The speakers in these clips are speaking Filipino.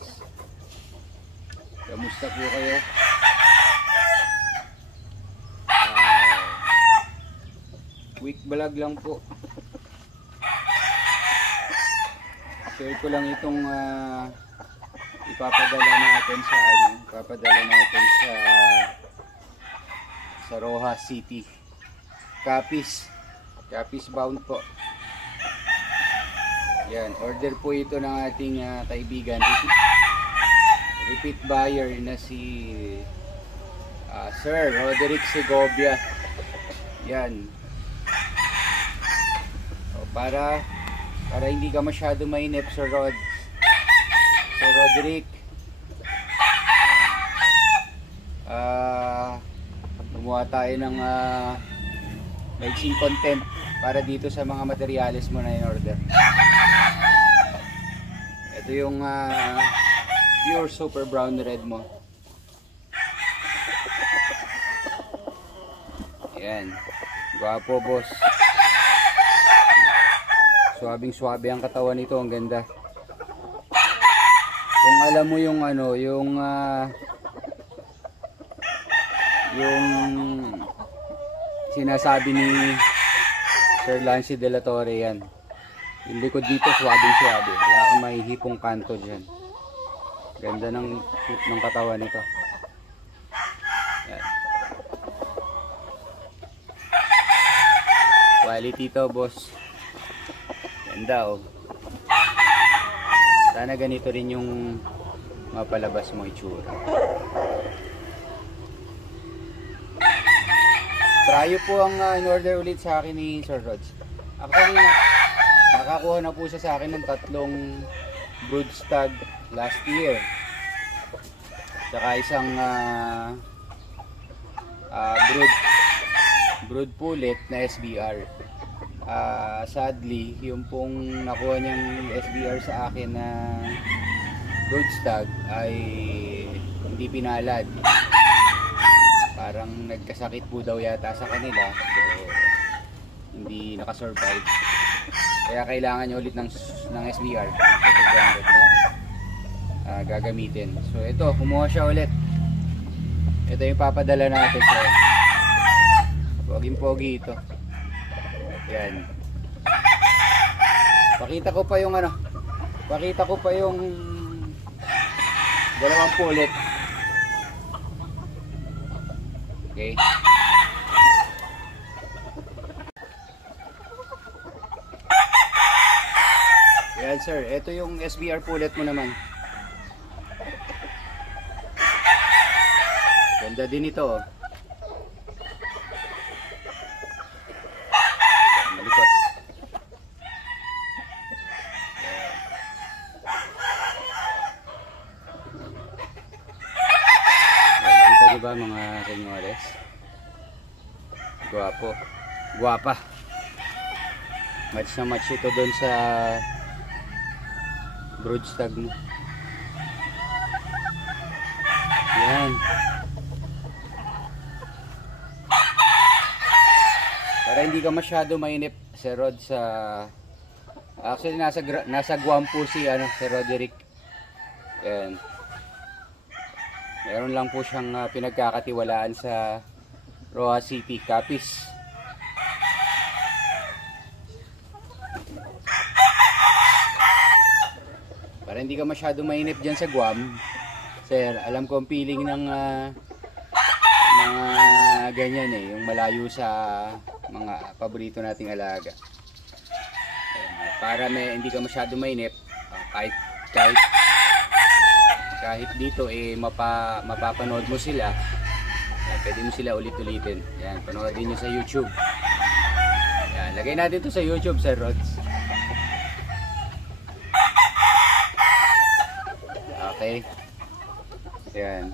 Pilipinas. Kamusta po kayo? Week vlog lang po. Share ko lang itong ipapadala natin sa Rojas City. Capiz bound po. Yan, order po ito ng ating kaibigan. Repeat buyer na si Sir Roderick Segovia. Yan. O, para hindi ka masyado mainip, Sir Roderick. Gumawa tayo ng mixing content para dito sa mga materyales mo na in order. Ito yung pure super brown red mo. Ayan, gwapo boss. Swabing swabe ang katawan nito, ang ganda. Kung alam mo yung yung sinasabi ni Sir Lancy de la Torre, yan. Yung likod dito swabing swabe. Wala kang mahihipong kanto dyan. Ganda ng shoot ng katawan nito. Yan. Quality to boss. Ganda oh. Sana ganito rin yung mapalabas mo itsura. Tryo po ang in-order ulit sa akin ni Sir Rods. Actually, nakakuha na po siya sa akin ng 3 brood stag last year. Saka isang brood pullet na SBR. Sadly, yung pong nakuha niyang SBR sa akin na brood stag ay hindi pinalad. Parang nagkasakit po daw yata sa kanila, so hindi nakasurvive. Kaya kailangan niya ulit ng SBR na gagamitin. So ito, kumuha siya ulit. Ito yung papadala natin sa poging-pogi ito. Yan. Pakita ko pa yung dalawang pullet. Okay. Yan sir, ito yung SBR pullet mo naman. Ganda din ito. Malikot. Kita nyo ba mga senyores? Guwapo. Guwapa. Match na match ito doon sa brood stag mo. Yan. Para hindi ka masyado mainip, Sir Rod, sa actually nasa Guam po si Sir Roderick. Yan. Meron lang po siyang pinagkakatiwalaan sa Rojas City, Capiz. Para hindi ka masyado mainip dyan sa Guam, sir, alam ko ang feeling ng mga ganyan yung malayo sa mga paborito nating alaga. Para hindi ka masyado mainip, kahit dito mapapanood mo sila. Pwede mo sila ulit-ulitin. Yan, panoodin nyo sa YouTube. Yan, lagay natin to sa YouTube, Sir Rods. Okay. Yan.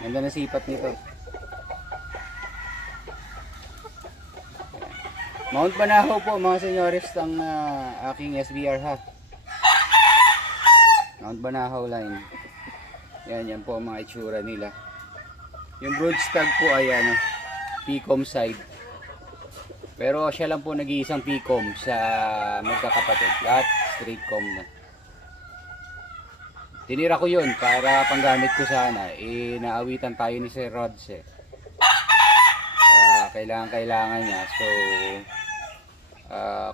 Ganda na sipat nito. Mount Banahaw po mga senyores ang aking SBR ha. Mount Banahaw line. Yan po ang mga itsura nila. Yung brood stag po ay Pecom side. Pero siya lang po nag-iisang Pecom sa magkakapatid. Lahat straight com na. tinira ko yun para panggamit ko sana. Naawitan tayo ni Sir Rods eh. Kailangan niya. So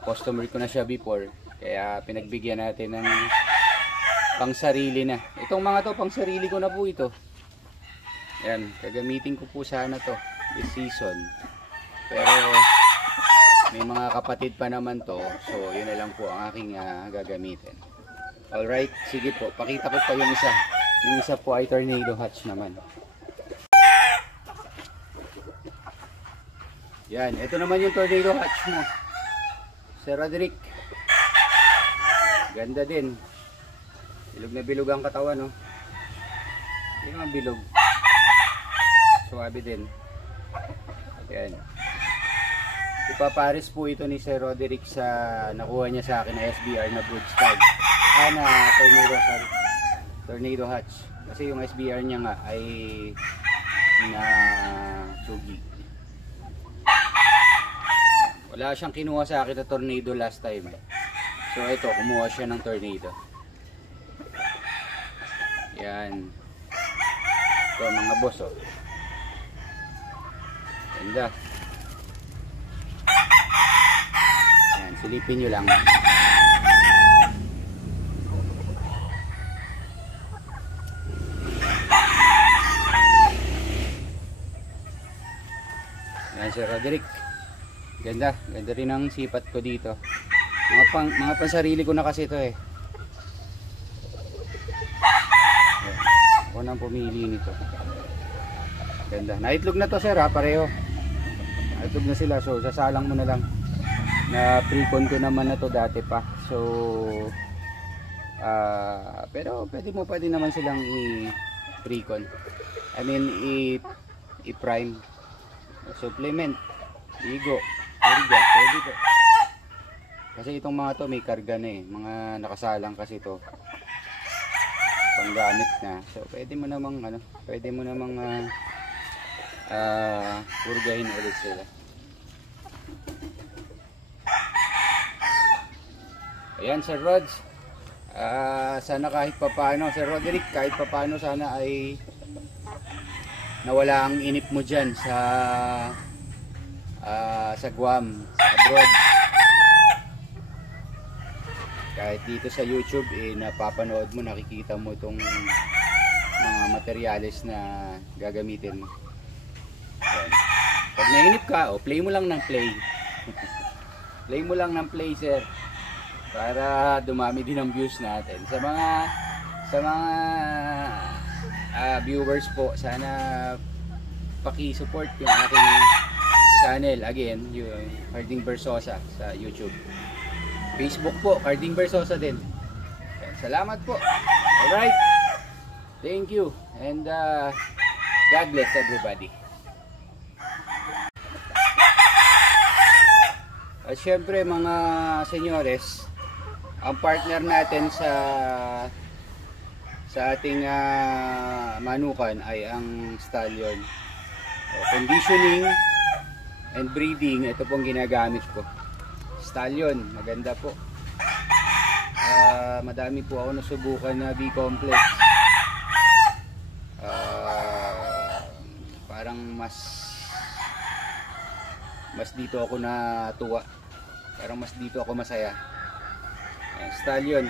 customer ko na siya before, kaya pinagbigyan natin ng pang sarili na. Itong mga to pang sarili ko na po ito. Yan, gagamitin ko po sana to this season. Pero may mga kapatid pa naman to, so yun na lang po ang aking gagamitin. Alright, sige po, pakita ko pa yung isa. Yung isa po ay tornado hatch naman. Yan, ito naman yung tornado hatch mo, Sir Roderick. Ganda din. Bilog na bilog ang katawan, no? Hindi naman bilog. Suwabe din. Yan. Ipapares po ito ni Sir Roderick sa nakuha niya sa akin na SBR na brood style. Tornado hatch. Kasi yung SBR niya nga ay na sugi. Wala siyang kinuha sa akin na tornado last time eh. So ito, kumuha siya ng tornado. Yan. Ito mga boss, oh. Ganda. Yan, silipin nyo lang. Yan, Sir Roderick. Ganda, ganda rin ang sipat ko dito. Mga pansarili ko na kasi ito eh. Yan. Ako nang pumili nito. Ganda. Naitlog na to, sir, ha, pareho. Naitlog na sila, so sasalang mo na lang. Na pre-con ko naman na to dati pa. So pero pwede naman silang i-pre-con. I mean i-prime. Supplement. Ligo. Pwede to. Kasi itong mga to may karga na eh. Mga nakasalang kasi to. Panggamit na. So pwede mo namang purgahin ulit sila. Ayan, Sir Rods. Sana kahit papaano, Sir Roderick, kahit papaano sana ay nawala ang inip mo dyan sa Guam, sa abroad. Kahit dito sa YouTube napapanood mo, nakikita mo itong mga materyales na gagamitin mo. Ayan. Pag nainip ka, play mo lang ng play. Play mo lang ng play, sir, para dumami din ang views natin. Sa mga viewers po, sana paki-support yung ating channel. Again, yung Carding Versosa sa YouTube. Facebook po, Carding Versosa din. Salamat po. Alright. Thank you. And God bless everybody. At syempre mga senyores, ang partner natin sa ating manukan ay ang stallion. Conditioning and breeding, ito pong ginagamit ko. Stallion, maganda po. Madami po ako nasubukan na B-complex. Parang mas dito ako natuwa. Parang mas dito ako masaya. Stallion.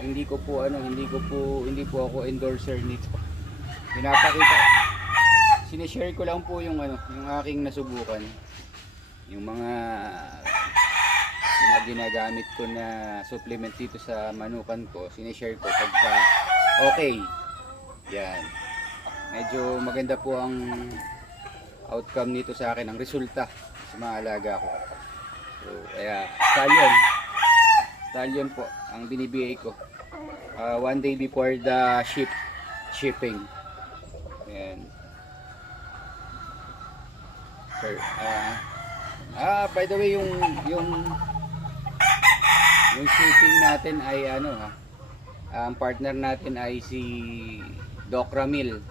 Hindi po ako endorser nito. Pinapakita. Sineshare ko lang po yung aking nasubukan. Yung mga ginagamit ko na supplement dito sa manukan ko, sineshare ko pagka okay. Yan. Medyo maganda po ang outcome nito sa akin, ang resulta sa mga alaga ko. So, kaya stallion po ang binibigay ko. 1 day before the shipping. Ayan. Sir, by the way, yung shipping natin ay ang partner natin ay si Doc Ramil.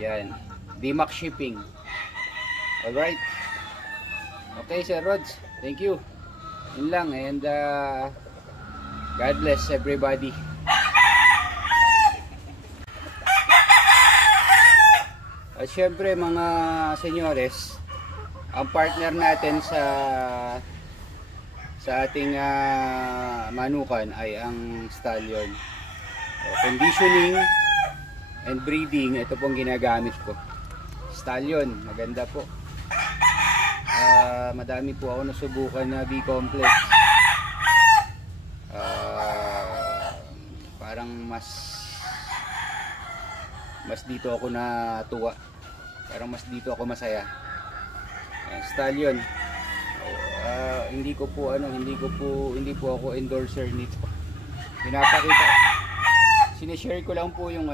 Yan, DMAX Shipping. Alright. Okay, Sir Rods, thank you. Yun lang, and God bless everybody. At syempre mga senyores, ang partner natin sa ating manukan ay ang stallion. Conditioning and breeding, ito pong ginagamit ko. Stallion, maganda po. Madami po ako nasubukan na B-complex. Parang mas dito ako natuwa. Parang mas dito ako masaya. Stallion. Hindi po ako endorser nito. Pinapakita. Sineshare ko lang po yung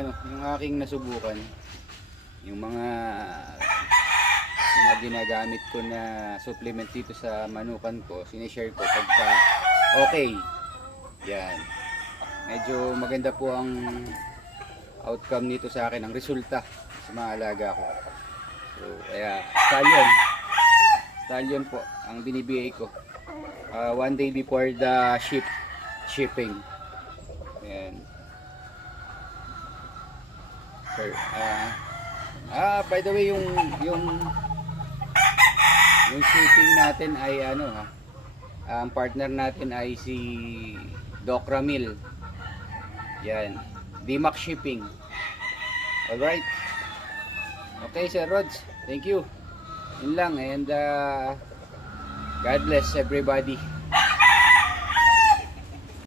aking nasubukan. Yung mga ginagamit ko na supplement dito sa manukan ko, sineshare ko pagka okay. Yan. Medyo maganda po ang outcome nito sa akin, ang resulta sa mga alaga ko. So, kaya stallion po ang binibigay ko. 1 day before the shipping. Ayan. Sir, by the way, yung shipping natin ay ang partner natin ay si Doc Ramil. Yan, DMAX Shipping. Alright. Okay, Sir Rods, thank you. Yun lang, and God bless everybody.